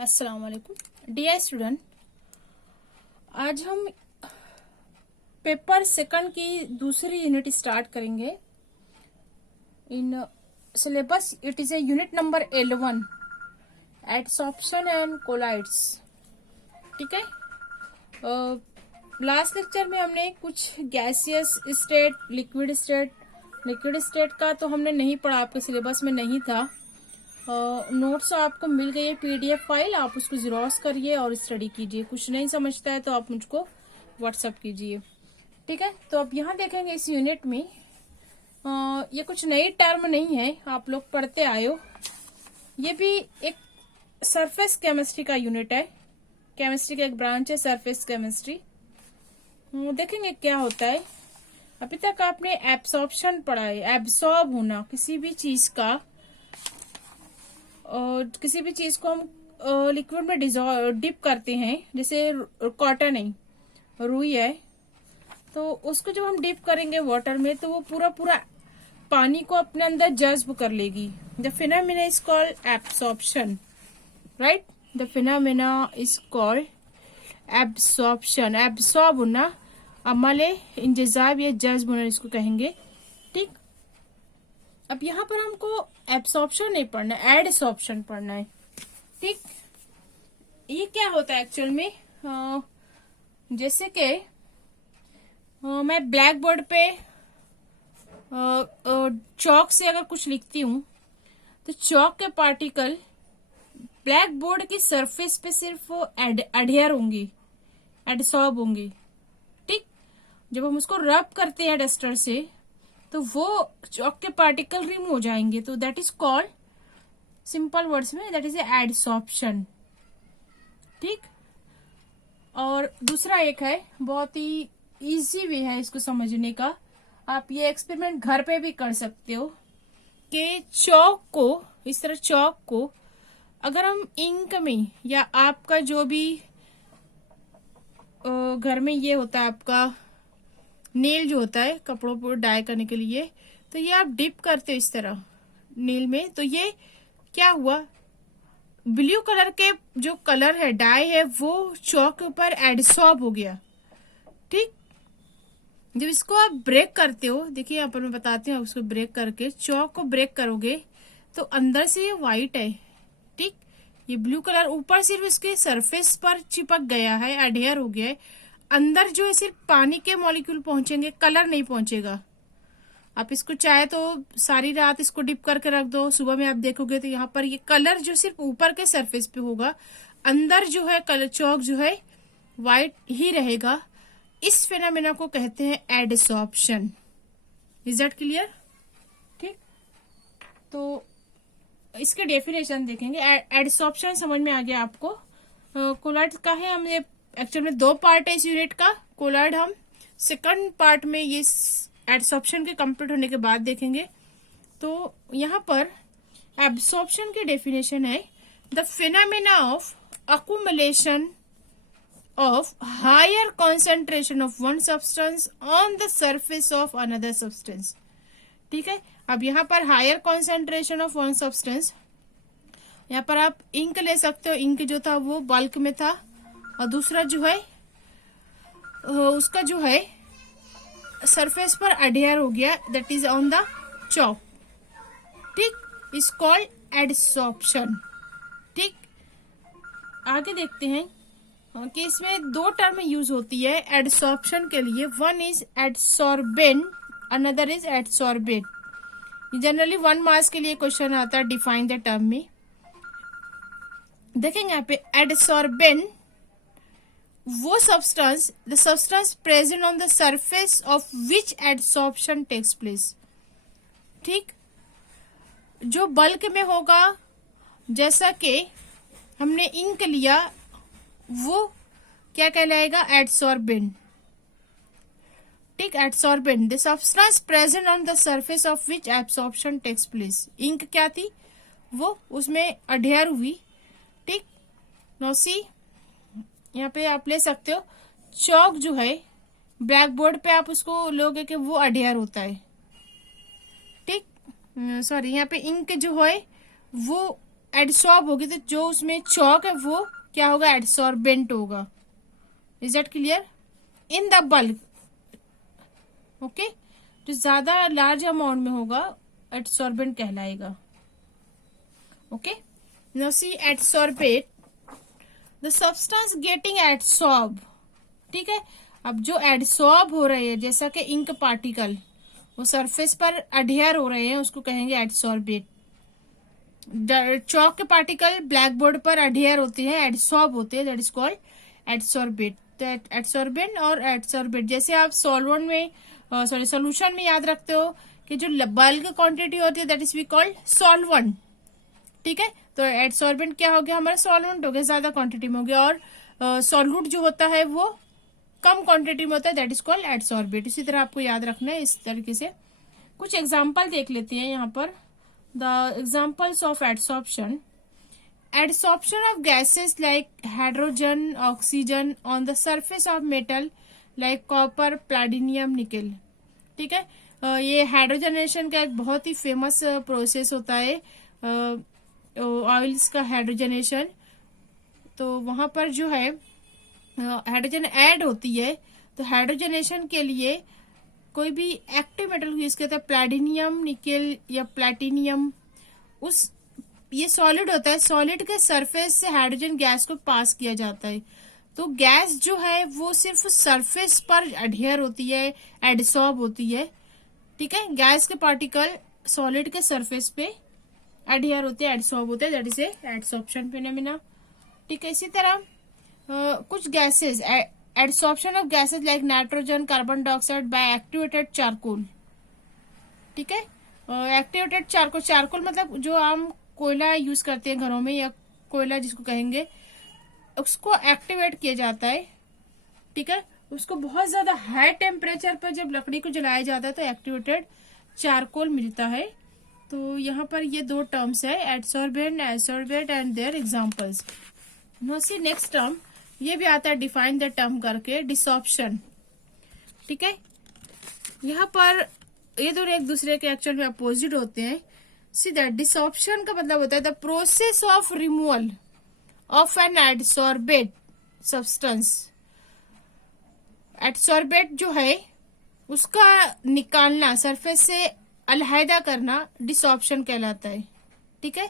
अस्सलाम वालेकुम dear student. आज हम पेपर सेकंड की दूसरी यूनिट स्टार्ट करेंगे। In syllabus it is a unit number 11 adsorption and colloids. ठीक है। लास्ट लेक्चर में हमने कुछ गैसियस स्टेट, लिक्विड स्टेट का तो हमने नहीं पढ़ा, आपके सिलेबस में नहीं था। नोट्स आपको मिल गई है पीडीएफ फाइल, आप उसको जेरॉक्स करिए और स्टडी कीजिए। कुछ नहीं समझता है तो आप मुझको व्हाट्सएप कीजिए। ठीक है। तो अब यहाँ देखेंगे इस यूनिट में ये कुछ नई टर्म नहीं है, आप लोग पढ़ते आए हो। ये भी एक सरफेस केमिस्ट्री का यूनिट है, केमिस्ट्री का एक ब्रांच है सरफेस केमिस्ट्री। देखेंगे क्या होता है। अभी तक आपने एब्सॉर्प्शन पढ़ा है, एब्सॉर्ब होना किसी भी चीज का। किसी भी चीज को हम लिक्विड में डिप करते हैं, जैसे कॉटन है, रुई है, तो उसको जब हम डिप करेंगे वाटर में तो वो पूरा पानी को अपने अंदर जज्ब कर लेगी। The phenomena is called absorption, right. The phenomena is called absorption. Absorb होना, अमले इंजजाब या जज्ब होना इसको कहेंगे। ठीक। अब यहाँ पर हमको एब्सॉर्प्शन नहीं पढ़ना है, एडसॉर्प्शन पढ़ना है। ठीक। ये क्या होता है एक्चुअल में, जैसे कि मैं ब्लैक बोर्ड पे चौक से अगर कुछ लिखती हूँ तो चौक के पार्टिकल ब्लैक बोर्ड की सरफेस पे सिर्फ अडहेयर होंगी, एडसॉर्ब होंगी। ठीक। जब हम उसको रब करते हैं डस्टर से तो वो चौक के पार्टिकल रिमूव हो जाएंगे, तो that is called, simple words में दैट इज एडसॉर्प्शन। ठीक। और दूसरा एक है, बहुत ही इजी वे है इसको समझने का, आप ये एक्सपेरिमेंट घर पे भी कर सकते हो कि चौक को, इस तरह चौक को अगर हम इंक में, या आपका जो भी घर में ये होता है आपका नेल जो होता है कपड़ों पर डाई करने के लिए, तो ये आप डिप करते हो इस तरह नेल में, तो ये क्या हुआ, ब्लू कलर के जो कलर है, डाई है, वो चौक के ऊपर एडसॉर्ब हो गया। ठीक। जब इसको आप ब्रेक करते हो, देखिए यहाँ पर मैं बताती हूँ, आप उसको ब्रेक करके चौक को ब्रेक करोगे तो अंदर से ये व्हाइट है। ठीक। ये ब्लू कलर ऊपर सिर्फ इसके सरफेस पर चिपक गया है, एडहेयर हो गया है, अंदर जो है सिर्फ पानी के मॉलिक्यूल पहुंचेंगे, कलर नहीं पहुंचेगा। आप इसको चाहे तो सारी रात इसको डिप करके रख दो, सुबह में आप देखोगे तो यहाँ पर ये कलर जो सिर्फ ऊपर के सरफेस पे होगा, अंदर जो है कलर चौक जो है व्हाइट ही रहेगा। इस फेनोमेना को कहते हैं एडसॉर्प्शन। Is that clear? ठीक। तो इसके डेफिनेशन देखेंगे। एडसॉर्प्शन समझ में आ गया आपको। कोलाइड का है, हम ये एक्चुअल में दो पार्ट है इस यूनिट का। कोलाइड हम सेकंड पार्ट में ये एडसॉर्प्शन के कंप्लीट होने के बाद देखेंगे। तो यहाँ पर एब्सॉर्प्शन की डेफिनेशन है, the phenomena of accumulation of higher concentration of one substance on the surface of another substance। ठीक है। अब यहाँ पर higher concentration of one substance, यहाँ पर आप इंक ले सकते हो, इंक जो था वो बल्क में था, और दूसरा जो है उसका जो है सरफेस पर अडहेयर हो गया, दैट इज ऑन द चौक। ठीक। Is called adsorption. ठीक। आगे देखते हैं कि इसमें दो टर्म यूज होती है एडसॉर्प्शन के लिए। One is adsorbent, another is adsorbate. Generally 1 marks के लिए क्वेश्चन आता है, डिफाइन द टर्म में। देखेंगे यहाँ पे एडसॉर्बेंट, वो substance, the substance present on the surface of which adsorption takes place. ठीक। जो बल्क में होगा, जैसा कि हमने इंक लिया, वो क्या कहलाएगा, एडसॉर्बेंट। ठीक। Adsorbent, the substance present on the surface of which absorption takes place. Ink क्या थी, वो उसमें अडहेयर हुई। ठीक। नो सी, यहाँ पे आप ले सकते हो चौक जो है ब्लैक बोर्ड पे, आप उसको लोगे कि वो अडहेयर होता है। ठीक। सॉरी, यहाँ पे इंक जो है वो एडसॉर्ब होगी तो जो उसमें चौक है वो क्या होगा, एडसॉर्बेंट होगा। Is that clear? In the bulk, okay, जो ज्यादा लार्ज अमाउंट में होगा एडसॉर्बेंट कहलाएगा। Okay, now see adsorbate, the substance getting adsorb, ठीक है। अब जो एडसॉर्ब हो रहे हैं जैसा कि इंक पार्टिकल वो सरफेस पर अडहियर हो रहे हैं उसको कहेंगे एडसॉर्बेट। चौक के पार्टिकल ब्लैक बोर्ड पर अडहियर होते हैं, एडसॉर्ब होते हैं, दैट इज कॉल्ड एडसॉर्बेट। एडसॉर्बेंट और एडसॉर्बेट जैसे आप सॉल्वेंट में सोल्यूशन में याद रखते हो कि जो बल्क क्वांटिटी होती है that is we called solvent, ठीक है। तो एडसॉर्बेंट क्या हो गया, हमारा सॉल्वेंट हो गया, ज्यादा क्वांटिटी में हो गया, और सॉल्यूट जो होता है वो कम क्वांटिटी में होता है, दैट इज कॉल्ड एडसॉर्बेट। इसी तरह आपको याद रखना है इस तरीके से। कुछ एग्जाम्पल देख लेते हैं यहाँ पर, the examples of adsorption. Adsorption of gases like hydrogen, oxygen on the surface of metal like copper, platinum, nickel, ठीक है। ये हाइड्रोजनेशन का एक बहुत ही फेमस प्रोसेस होता है, ऑयल्स का हाइड्रोजनेशन। तो वहां पर जो है हाइड्रोजन ऐड होती है, तो हाइड्रोजनेशन के लिए कोई भी एक्टिव मेटल यूज करता है, प्लैटिनियम, निकेल या प्लैटिनियम, उस ये सॉलिड होता है, सॉलिड के सरफेस से हाइड्रोजन गैस को पास किया जाता है। तो गैस जो है वो सिर्फ सरफेस पर अडहियर होती है, एडसॉर्ब होती है, ठीक है। गैस के पार्टिकल सॉलिड के सरफेस पे अडहियर होते हैं, एडसॉर्ब होते हैं, दैट इज एडसॉर्प्शन फिनोमेना, ठीक है। इसी तरह कुछ gases, adsorption of gases like nitrogen, carbon dioxide by activated charcoal, ठीक है। एक्टिवेटेड चारकोल, चारकोल मतलब जो हम कोयला यूज करते हैं घरों में, या कोयला जिसको कहेंगे, उसको एक्टिवेट किया जाता है, ठीक है। उसको बहुत ज्यादा हाई टेम्परेचर पर जब लकड़ी को जलाया जाता है तो एक्टिवेटेड चारकोल मिलता है। तो यहाँ पर ये दो टर्म्स है, adsorbent, adsorbate and their examples. See next term, ये भी आता है डिफाइन द टर्म करके, डिसॉर्प्शन, ठीक है। यहाँ पर ये दोनों एक दूसरे के एक्चुअल में अपोजिट होते हैं। सी दैट डिसॉर्प्शन का मतलब होता है the process of removal of an adsorbate substance. Adsorbate जो है उसका निकालना, सरफेस से अलहदा करना डिसॉर्प्शन कहलाता है, ठीक है।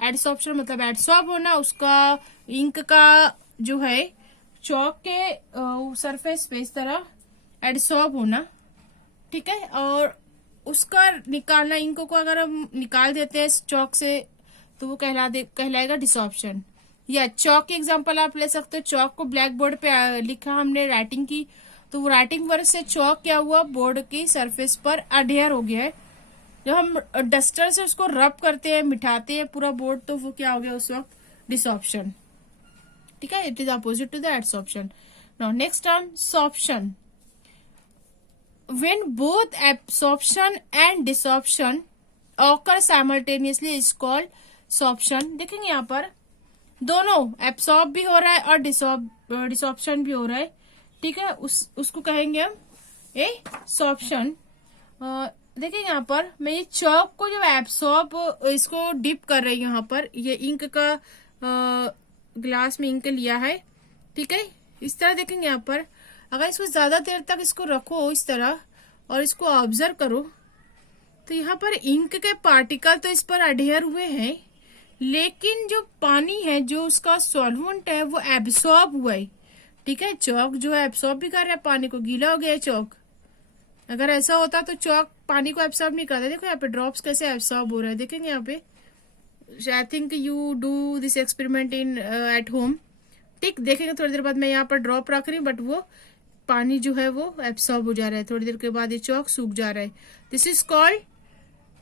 एडसॉर्प्शन मतलब एडसॉर्ब होना, उसका इंक का जो है चौक के सरफेस पे इस तरह एडसॉर्ब होना, ठीक है। और उसका निकालना, इंक को अगर हम निकाल देते हैं चौक से तो वो कहलाएगा डिसॉर्प्शन। या चौक की एग्जांपल आप ले सकते हो, चौक को ब्लैक बोर्ड पे लिखा हमने, राइटिंग की, तो वो राइटिंग वर्क से चौक क्या हुआ, बोर्ड की सरफेस पर अडहियर हो गया है। जब हम डस्टर से उसको रब करते हैं, मिटाते हैं पूरा बोर्ड, तो वो क्या हो गया उस वक्त, डिसॉर्प्शन, ठीक है। It is opposite to the adsorption. Now next term, sorption. When both absorption and desorption occur simultaneously is called sorption। देखेंगे यहाँ पर दोनों एब्सॉर्ब भी हो रहा है और डिसॉर्प्शन भी हो रहा है, ठीक है। उसको कहेंगे हम ए सॉर्प्शन। देखिए यहाँ पर मैं ये चौक को जो एब्सॉर्ब इसको डिप कर रही हूँ, यहाँ पर ये इंक का ग्लास में इंक लिया है, ठीक है। इस तरह देखेंगे यहाँ पर, अगर इसको ज्यादा देर तक इसको रखो इस तरह और इसको ऑब्जर्व करो तो यहाँ पर इंक के पार्टिकल तो इस पर अडहियर हुए हैं, लेकिन जो पानी है, जो उसका सॉल्वेंट है, वो एब्सॉर्ब हुआ है, ठीक है। चौक जो है एब्सॉर्ब भी कर रहा है पानी को, गीला हो गया है चौक। अगर ऐसा होता तो चौक पानी को एब्सॉर्ब नहीं करता। देखो यहाँ पे ड्रॉप्स कैसे एब्सॉर्ब हो रहे हैं, देखेंगे यहाँ पे। I think you do this experiment in at home, ठीक। देखेंगे थोड़ी देर बाद मैं यहाँ पर ड्रॉप रख रही हूँ, बट वो पानी जो है वो एब्सॉर्ब हो जा रहा है, थोड़ी देर के बाद ये चौक सूख जा रहा है। This is called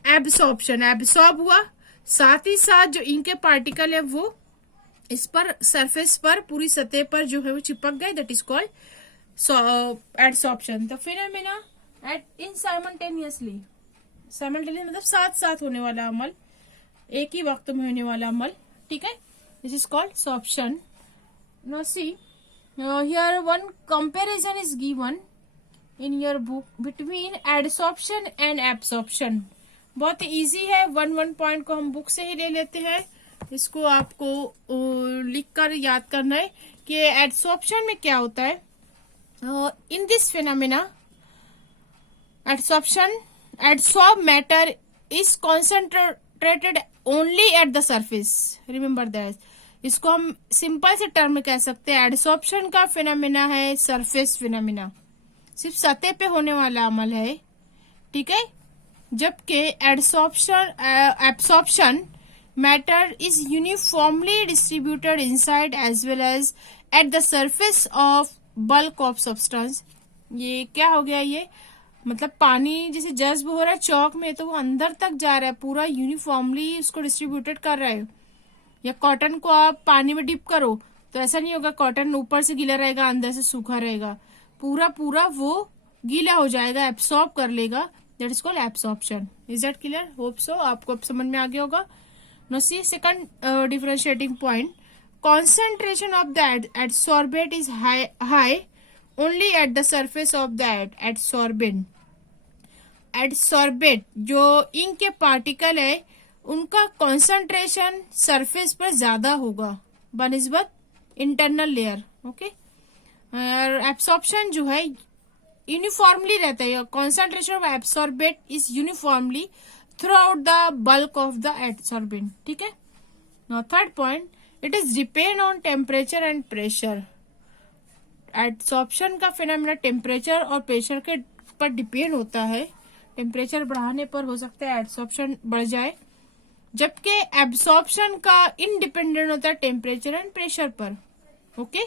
absorption, absorb हुआ, साथ ही साथ जो इंक के पार्टिकल है वो इस पर सरफेस पर पूरी सतह पर जो है वो चिपक गए, that is called adsorption. The phenomena at in simultaneously, simultaneous मतलब साथ साथ होने वाला अमल, एक ही वक्त में होने वाला अमल, ठीक है। This is called sorption. Now see here one comparison is given in your book between adsorption and absorption। बहुत इजी है, वन पॉइंट को हम बुक से ही ले लेते हैं इसको आपको लिख कर याद करना है कि एडसॉर्प्शन में क्या होता है. In this phenomena adsorb matter is concentrated only at the surface. Remember that. इसको हम सिंपल से टर्म में कह सकते हैं एडसॉर्प्शन का फिनोमेना है सरफेस फिनोमेना, सिर्फ सतह पे होने वाला अमल है. ठीक है. जबकि absorption matter is uniformly distributed inside as well as at the surface of bulk of substance. ये क्या हो गया, ये मतलब पानी जैसे जज्ब हो रहा है चौक में तो वो अंदर तक जा रहा है, पूरा यूनिफॉर्मली उसको डिस्ट्रीब्यूटेड कर रहा है. या कॉटन को आप पानी में डिप करो तो ऐसा नहीं होगा कॉटन ऊपर से गीला रहेगा अंदर से सूखा रहेगा, पूरा पूरा वो गीला हो जाएगा, एब्सॉर्ब कर लेगा. That is called absorption. Is that clear? Hope so. आपको अब समझ में आ गया होगा. No see second differentiating point, concentration of the adsorbate is high only at the surface of the adsorbent. adsorbate जो इंक के पार्टिकल है उनका कंसंट्रेशन सरफेस पर ज्यादा होगा बनिस्बत इंटरनल लेयर. ओके. और एब्सॉर्प्शन जो है यूनिफॉर्मली रहता है. Concentration of absorbate is uniformly throughout the bulk of the absorbent. ठीक है. Now third point, it is depend on temperature and pressure. Absorption का फिनोमेना टेम्परेचर और प्रेशर के पर डिपेंड होता है. टेम्परेचर बढ़ाने पर हो सकता है एब्सॉर्प्शन बढ़ जाए, जबकि एब्सॉर्प्शन का इंडिपेंडेंट होता है टेम्परेचर एंड प्रेशर पर. Okay.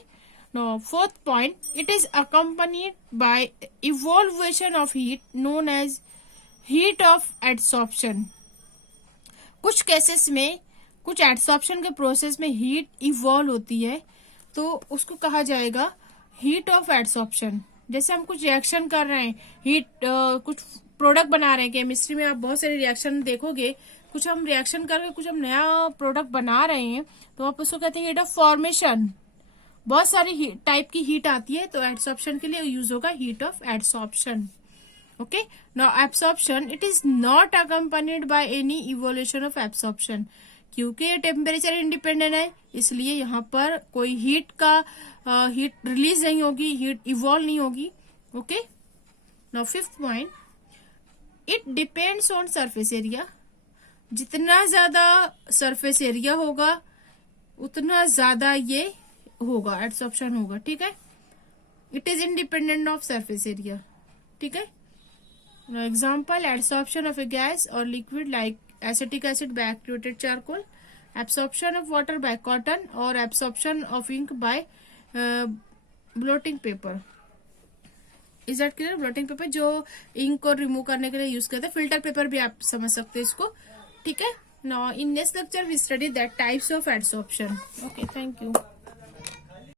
No fourth point, it is accompanied by evolution of heat known as heat of absorption. कुछ केसेस में कुछ एब्सॉर्प्शन के प्रोसेस में हीट इवॉल्व होती है तो उसको कहा जाएगा हीट ऑफ एब्सॉर्प्शन. जैसे हम कुछ रिएक्शन कर रहे हैं, कुछ प्रोडक्ट बना रहे हैं, केमिस्ट्री में आप बहुत सारे रिएक्शन देखोगे, कुछ हम रिएक्शन करके कुछ हम नया प्रोडक्ट बना रहे हैं तो आप उसको कहते हैं हीट ऑफ फॉर्मेशन. बहुत सारी टाइप की हीट आती है तो एब्सॉर्प्शन के लिए यूज होगा heat of absorption. Okay. Now absorption it is not accompanied by any evolution of absorption. क्योंकि ये टेम्परेचर इंडिपेंडेंट है इसलिए यहाँ पर कोई हीट रिलीज नहीं होगी, हीट इवॉल्व नहीं होगी. Okay. Now fifth point, it depends on surface area. जितना ज्यादा सरफेस एरिया होगा उतना ज्यादा ये होगा एब्सॉर्प्शन होगा. ठीक है. It is independent of surface area. ठीक है. Example, absorption of a gas और liquid like acetic acid by activated charcoal, absorption of water by cotton और absorption of ink by blotting paper. Is that clear? blotting paper जो ink को remove करने के लिए use करते हैं. Filter paper भी आप समझ सकते हैं इसको. ठीक है. Now in next lecture we study that types of adsorption. Okay, thank you.